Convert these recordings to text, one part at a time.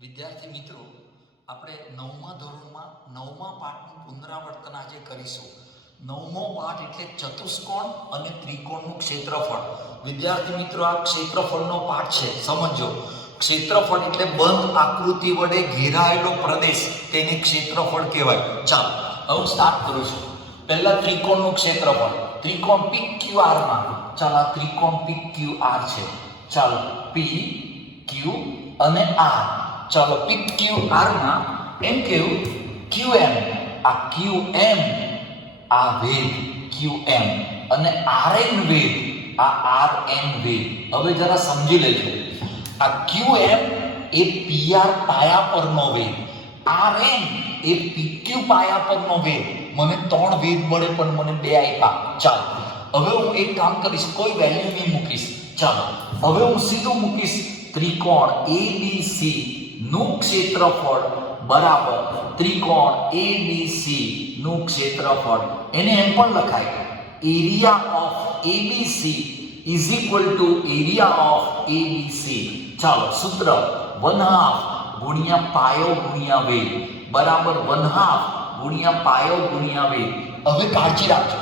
વિદ્યાર્થી મિત્રો, આપણે નવમા ધોરણમાં નવમા પાઠનું પુનરાવર્તન આજે કરીશું. નવમો પાઠ એટલે ચતુષ્કોણ અને ત્રિકોણનું ક્ષેત્રફળ. વિદ્યાર્થી મિત્રો, આ ક્ષેત્રફળનો પાઠ છે. સમજો, ક્ષેત્રફળ એટલે બંધ આકૃતિ વડે ઘેરાયેલો પ્રદેશ, તેને ક્ષેત્રફળ કહેવાય. ચાલો હવે હું સ્ટાર્ટ કરું છું. પહેલા ત્રિકોણનું ક્ષેત્રફળ, ત્રિકોણ PQR માં. ચાલો, આ ત્રિકોણ PQR છે. ચાલો, PQ અને R. ચાલો, PQR માં એમ કેવું QM, આ QM આ વેગ QM અને RN વેગ આ RN વેગ. હવે જરા સમજી લેજો, આ QM એ PR પાયા પરનો વેગ, RN એ PQ પાયા પરનો વેગ. મને 3 વેગ મળે પણ મને 2 આપ્યા. ચાલો હવે હું એક કામ કરીશ, કોઈ વેલ્યુ નહીં મૂકીશ. ચાલો હવે હું સીધું મૂકીશ ત્રિકોણ ABC નું ક્ષેત્રફળ બરાબર ત્રિકોણ ABC નું ક્ષેત્રફળ. એને એમ પણ લખાય, area of ABC is equal to area of ABC. ચાલો, સૂત્ર 1/2 ગુણ્યા પાયો ગુણ્યા વેગ બરાબર 1/2 ગુણ્યા પાયો ગુણ્યા વેગ. હવે કાળજી રાખજો,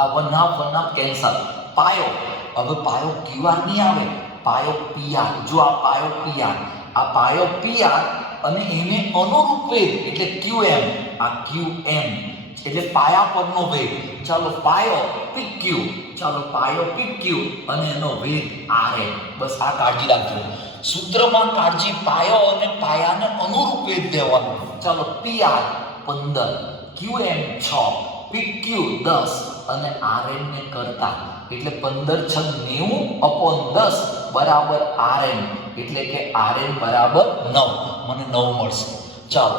આ 1/2 કેન્સલ. પાયો, હવે પાયો QR નહીં આવે, પાયો PR. જો આ પાયો PR, આ પાયો PR અને એને અનુરૂપ વેગ એટલે QM, આ QM એટલે પાયા પરનો વેગ. ચાલો, પાયો PQ, ચાલો પાયો PQ અને એનો વેગ RN. બસ આ કાળજી રાખજો. સૂત્રમાં કાળજી, પાયો અને પાયાને અનુરૂપ વેગ દેવાનો. ચાલો, PR 15, QM 6, PQ 10 અને RN ને કરતા એટલે 15×6 = 10 બરાબર RN, એટલે કે RN બરાબર 9. મને 9 મળશે. ચાલો,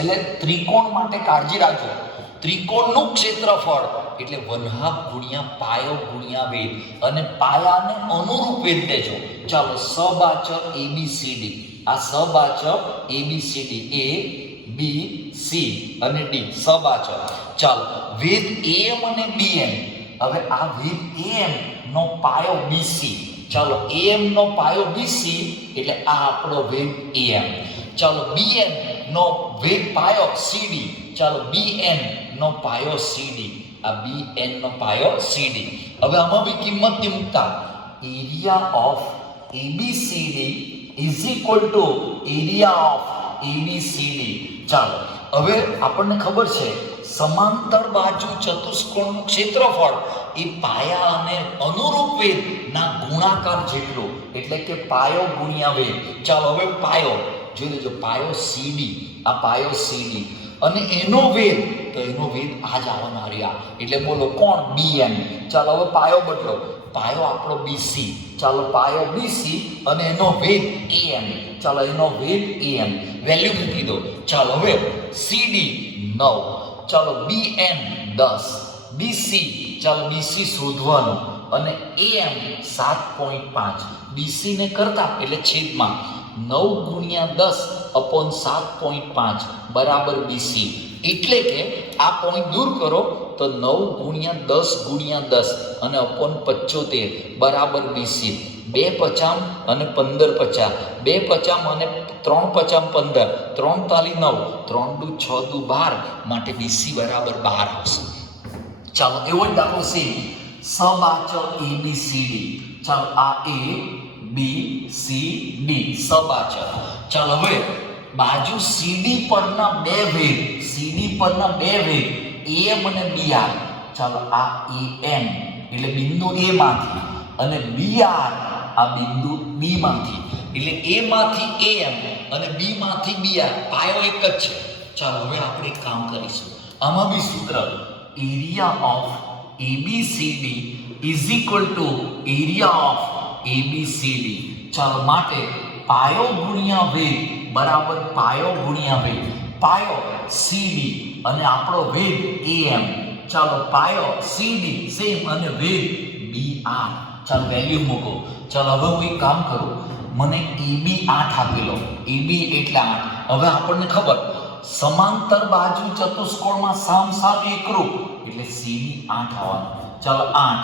એટલે ત્રિકોણ માટે કાળજી રાખજો, ત્રિકોણનું ક્ષેત્રફળ એટલે 1/2 ગુણ્યા પાયો ગુણ્યા વેગ અને પાયાને અનુરૂપ વેગ દેજો. ચાલો, સબાચક ABCD, આ સબાચક ABCD A B C અને D સબાચક. ચાલો, વેગ AM અને BM. હવે આ વેગ AM નો પાયો BC. ચાલો, AM નો પાયો BC એટલે આ આપણો વેગ AM. ચાલો, BN નો વેગ પાયો CD. ચાલો, BN નો પાયો CD, આ BN નો પાયો CD. હવે આમાં બી કિંમત નહીં મૂકતા. Area of ABCD is equal to area of ABCD. ચાલો, હવે આપણને ખબર છે સમાંતર બાજુ ચતુષ્કોણનું ક્ષેત્રફળ એ પાયા અને અનુરૂપ વેગ ના ગુણાકાર જેટલું, એટલે કે પાયો ગુણ્યા વેગ. ચાલો, હવે પાયો જોઈ લેજો, પાયો CD, આ પાયો CD અને એનો વેગ, તો એનો વેગ આ જ આવવાના રહ્યા, એટલે બોલો કોણ? BN. ચાલો, હવે પાયો બદલો, પાયો આપણો BC. ચાલો, પાયો BC અને એનો વેગ AM. ચાલો, એનો વેગ AM, વેલ્યુ મૂકી દો. ચાલો, હવે CD 9, ચાલો BN 10, BC, ચાલો BC શોધવાનું અને AM 7.5. BC ને કરતા એટલે છેદમાં 9×10/7.5 બરાબર BC. એટલે કે આ પોઈન્ટ દૂર કરો તો 9×10×10 અને /75 બરાબર BC. 2 50 અને 15 50, 2 50 અને 3 50 15, 3 તાલી 9, 3 દુ 6 દુ 12 માટે BC બરાબર 12 આવશે. ચાલો, એવો જ દાખલો છે સબાચક ABCD. ચાલો, આ ABCD સબાચક. ચાલો, હવે બાજુ CD પરના 2 વેગ, CD પરના 2 વેગ AM અને BR. ચાલો, આ AM એટલે બિંદુ A માંથી અને BR આ બિંદુ B માંથી, એટલે A માંથી AM અને B માંથી BR, પાયો એક જ છે. ચાલો, હવે આપણે એક કામ કરીશું, આમાં બી સૂત્ર area of ABCD is equal to area of ABCD. ચાલો, માટે પાયો ગુણ્યા વેગ બરાબર પાયો ગુણ્યા વેગ. પાયો CD અને આપણો વેગ AM. ચાલો, પાયો CD સેમ અને વેગ BR. ચાલો, વેલ્યુ મૂકો. ચાલો, હવે હું એક કામ કરું, મને AB 8 આપેલો, AB એટલે 8. હવે આપણને ખબર સમાંતર બાજુ ચતુષ્કોણમાં સામ સામે એકરૂપ એટલે CD 8 આવવાનું. ચાલો, 8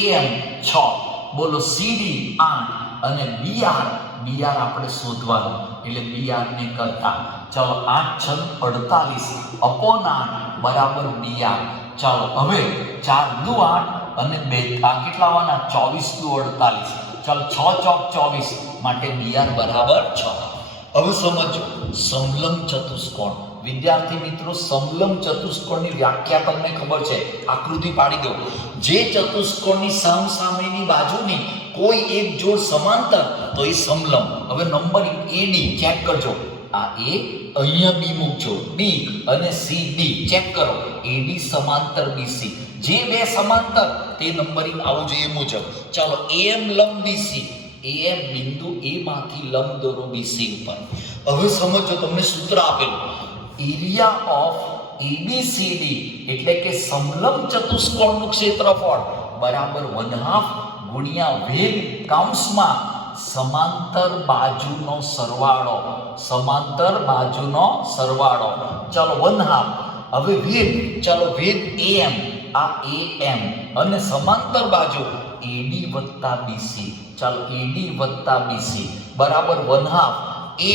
AM 6, બોલો CD 8 અને BR બીઆર આપણે શોધવાનું, એટલે બીઆર ને કરતા ચાલો 8 × 48 અપોન 8 બરાબર બીઆર. ચાલો હવે 4 દુ 8 અને 2 આ કેટલા આવવાના 24 દુ 48. ચાલો 6 ચોક 24 માટે બીઆર બરાબર 6. હવે સમજો સમલંબ ચતુષ્કોણ. વિદ્યાર્થી મિત્રો, સમલંબ ચતુષ્કોણની વ્યાખ્યા તમને ખબર છે, આકૃતિ પાડી દો. જે ચતુષ્કોણની સામસામેની બાજુની કોઈ એક જોડ સમાંતર તો એ સમલંબ. હવે નંબરિંગ એડી ચેક કરજો. આ એ અહીંયા બી મૂકજો, બી અને સી ડી ચેક કરો. એડી સમાંતર બીસી, જે બે સમાંતર તે નંબરિંગ આવું જોઈએ મુજબ. ચાલો એમ લંબ બીસી, એમ બિંદુ એ માંથી લંબ દોરો બીસી ઉપર. હવે સમજો, તમને સૂત્ર આપેલું એરિયા ઓફ એબીસીડી એટલે કે સમલંબ ચતુષ્કોણનું ક્ષેત્રફળ બરાબર 1/2 ગુણ્યા વેગ કૌંસમાં સમાંતર બાજુનો સરવાળો. સમાંતર બાજુનો સરવાળો. ચાલો 1/2. હવે વેગ, ચાલો વેગ am, આ am અને સમાંતર બાજુ AD વત્તા BC. ચાલો AD વત્તા BC બરાબર 1/2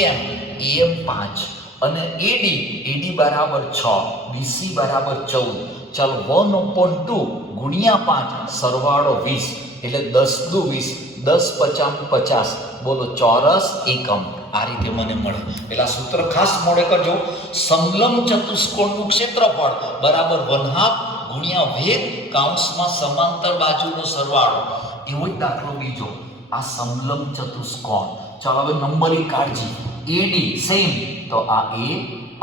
am 5 અને AD બરાબર 6, BC બરાબર 14. ચાલો 1/2 ગુણ્યા 5 સરવાળો 20 એટલે 10 દુ 20, 10 × 50 બોલો ચોરસ એકમ. આ રીતે મને મળે. પેલા સૂત્ર ખાસ મોડે કરજો. સમલંબ ચતુષ્કોણનું ક્ષેત્રફળ બરાબર 1/2 ગુણ્યા વેગ કૌંસમાં સમાંતર બાજુનો સરવાળો. એવો જ દાખલો બીજો, આ સમલંબ ચતુષ્કોણ. ચાલો હવે નંબરની કાળજી. AD સેમ, તો આ A,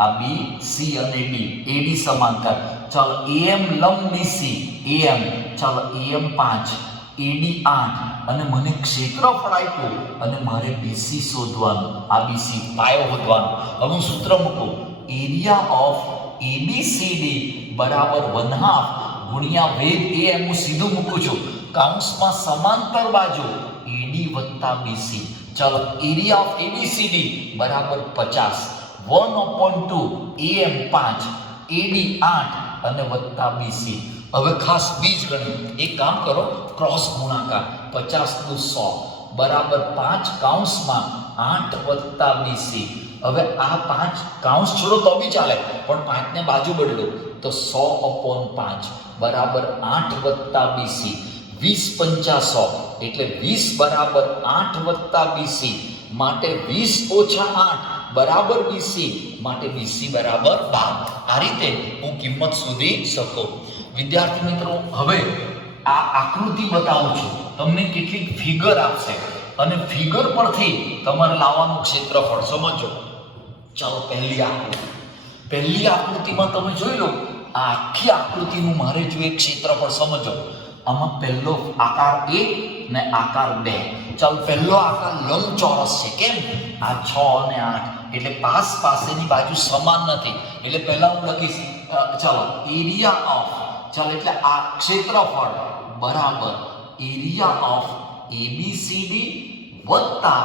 આ B, C અને D, AD સમાંતર. ચાલો AM લંબ BC, AM, ચાલો AM 5, AD 8 અને મને ક્ષેત્રફળ આપ્યું અને મારે BC શોધવાનું. આ BC પાયો શોધવાનો. હવે હું સૂત્ર મૂકું. એરિયા ઓફ ABCD બરાબર 1/2 ગુણ્યા વેગ AM હું સીધું મૂકું છું. કૌંસમાં સમાંતર બાજુ AD વત્તા BC. ચાલો એરિયા ઓફ ABCD બરાબર 50, 1/2 AM 5, AD 8 અને વત્તા BC. હવે ખાસ બીજ ગણિત. એક કામ કરો, ક્રોસ ગુણાકાર. 50 દુ 100 બરાબર 5 કૌંસમાં 8 વત્તા BC. હવે આ 5 કૌંસ છોડો તો બી ચાલે, પણ 5 ને બાજુ બદલો તો 100/5 બરાબર 8 વત્તા BC. 20 × 100 એટલે 20 બરાબર 8 વત્તા BC માટે 20 ઓછા 8 બરાબર BC માટે BC બરાબર 12. આ રીતે હું કિંમત શોધી શકું. વિદ્યાર્થી મિત્રો, હવે આ આકૃતિ બતાવું છું, તમને કેટલીક ફિગર આપશે અને ફિગર પરથી તમારે લાવવાનું ક્ષેત્રફળ સમજો. ચાલો પહેલી આકૃતિમાં તમે જોઈ લો. આ આખી આકૃતિનું મારે જોઈએ ક્ષેત્રફળ સમજો. આમાં પહેલો આકાર 1 ને આકાર 2. ચાલો પહેલો આકાર લંબચોરસ છે. કેમ? આ 6 અને 8 એટલે પાસેની બાજુ સમાન નથી, એટલે પહેલા હું લખીશ. ચાલો એરિયા ઓફ, ચાલો એટલે આ ક્ષેત્રફળ બરાબર એરિયા ઓફ ABCD વત્તા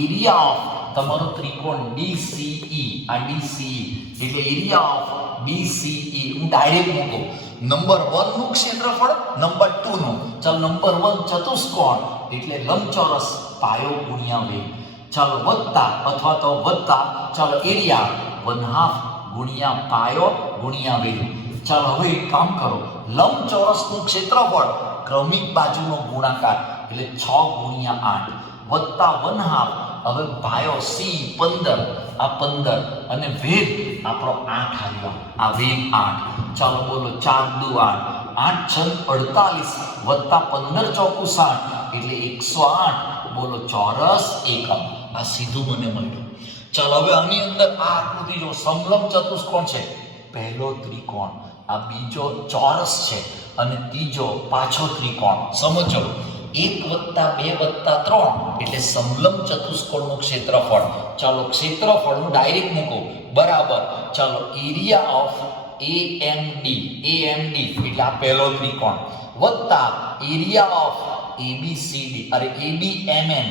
એરિયા ઓફ તમારો ત્રિકોણ DCE. આ DCE એટલે એરિયા ઓફ BCE. હું ડાયરેક્ટ મૂકું. નંબર 1 નું ક્ષેત્રફળ નંબર 2 નું. ચાલો નંબર 1 ચતુષ્કોણ એટલે લંબચોરસ પાયો ગુણ્યા વેગ. ચાલો વત્તા અથવા તો વત્તા, ચાલો એરિયા 1/2 ગુણ્યા પાયો ગુણ્યા વેગ. ચાલો હવે એક કામ કરો, લંબચોરસનું ક્ષેત્રફળ ક્રમિક બાજુનો ગુણાકાર એટલે 6 ગુણ્યા 8 વત્તા 1/2. હવે પાયો C 15, આ 15 અને વેગ આપણો 8 આવ્યો. આ વેગ 8. ચાલો બોલો 4 દુ 8, 8 × 48 વત્તા 15 ચોકું 60 એટલે 108 બોલો ચોરસ એકમ. આ સીધું મને મળ્યું. ચાલો હવે આની અંદર આ આકૃતિ જો સમલંબ ચતુષ્કોણ છે. પહેલો ત્રિકોણ, આ બીજો ચોરસ છે અને ત્રીજો પાછો ત્રિકોણ. સમજો 1 + 2 + 3 એટલે સમલંબ ચતુષ્કોણનું ક્ષેત્રફળ. ચાલો ક્ષેત્રફળ હું ડાયરેક્ટ મૂકું બરાબર. ચાલો એરિયા ઓફ AMD એટલે આ પહેલો ત્રિકોણ વત્તા એરિયા ઓફ ABCD અરે ABNM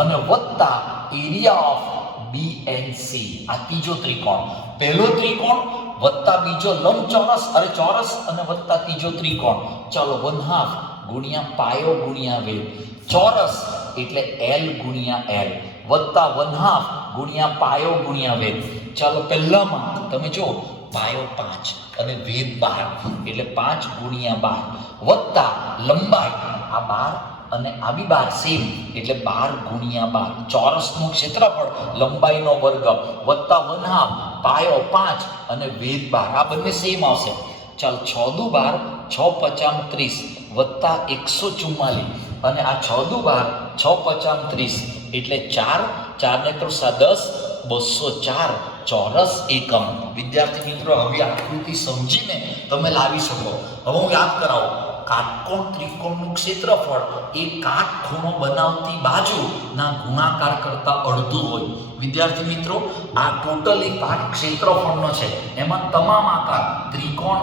અને વત્તા એરિયા ઓફ BNC. આ ત્રીજો ત્રિકોણ. પહેલો ત્રિકોણ વત્તા બીજો લંબચોરસ ચોરસ અને વત્તા ત્રીજો ત્રિકોણ. ચાલો 1/2 ગુણ્યા પાયો ગુણ્યા વેધ, ચોરસ એટલે L ગુણ્યા L વત્તા 1/2 ગુણ્યા પાયો ગુણ્યા વેધ. ચાલો પહેલામાં તમે જો પાયો 5 અને વેધ 12 એટલે 5 ગુણ્યા 12 વત્તા લંબાઈ આ 12 અને આ બી 12 સેમ એટલે 12 ગુણ્યા 12 ચોરસનું ક્ષેત્રફળ લંબાઈનો વર્ગ વત્તા 1/2 પાયો 5 અને વેધ 12 આ બંને સેમ આવશે. ચાલ 6 દુ 12 6 પચામ 30 વત્તા 144 અને આ 6 દુ 12 6 પચામ 30 એટલે 4 4 ને 3 10 204 ચોરસ એકમ. વિદ્યાર્થી મિત્રો હવે આકૃતિ સમજીને તમે લાવી શકો. હવે હું યાદ કરાવું, કાટકોણ ત્રિકોણનું ક્ષેત્રફળ એ કાટખૂણો બનાવતી બાજુના ગુણાકાર કરતા અડધું હોય. વિદ્યાર્થી મિત્રો આ ટોટલી કાટ ક્ષેત્રફળનો છે. એમાં તમામ આકાર ત્રિકોણ,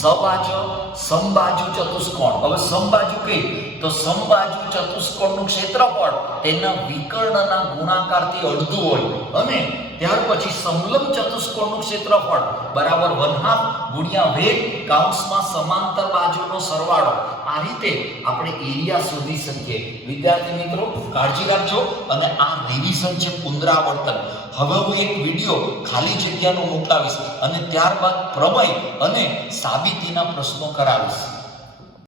સબાજુ, સમબાજુ, ચતુષ્કોણ. હવે સમબાજુ કઈ તો સમબાજુ ચતુષ્કોણનું ક્ષેત્રફળ તેના વિકર્ણના ગુણાકારથી અડધું હોય અને ત્યાર પછી સમલંબ ચતુષ્કોણનું ક્ષેત્રફળ બરાબર 1/2 ગુણ્યા વેગ કૌંસમાં સમાંતર બાજુનો સરવાળો. આ રીતે આપણે એરિયા શોધી શકીએ. વિદ્યાર્થી મિત્રો કાળજી રાખજો અને આ રિવિઝન છે, પુનરાવર્તન. હવે હું એક વિડિયો ખાલી જગ્યાનો મોકલાવીશ અને ત્યારબાદ પ્રમેય અને સાબિતીના પ્રશ્નો કરાવીશ.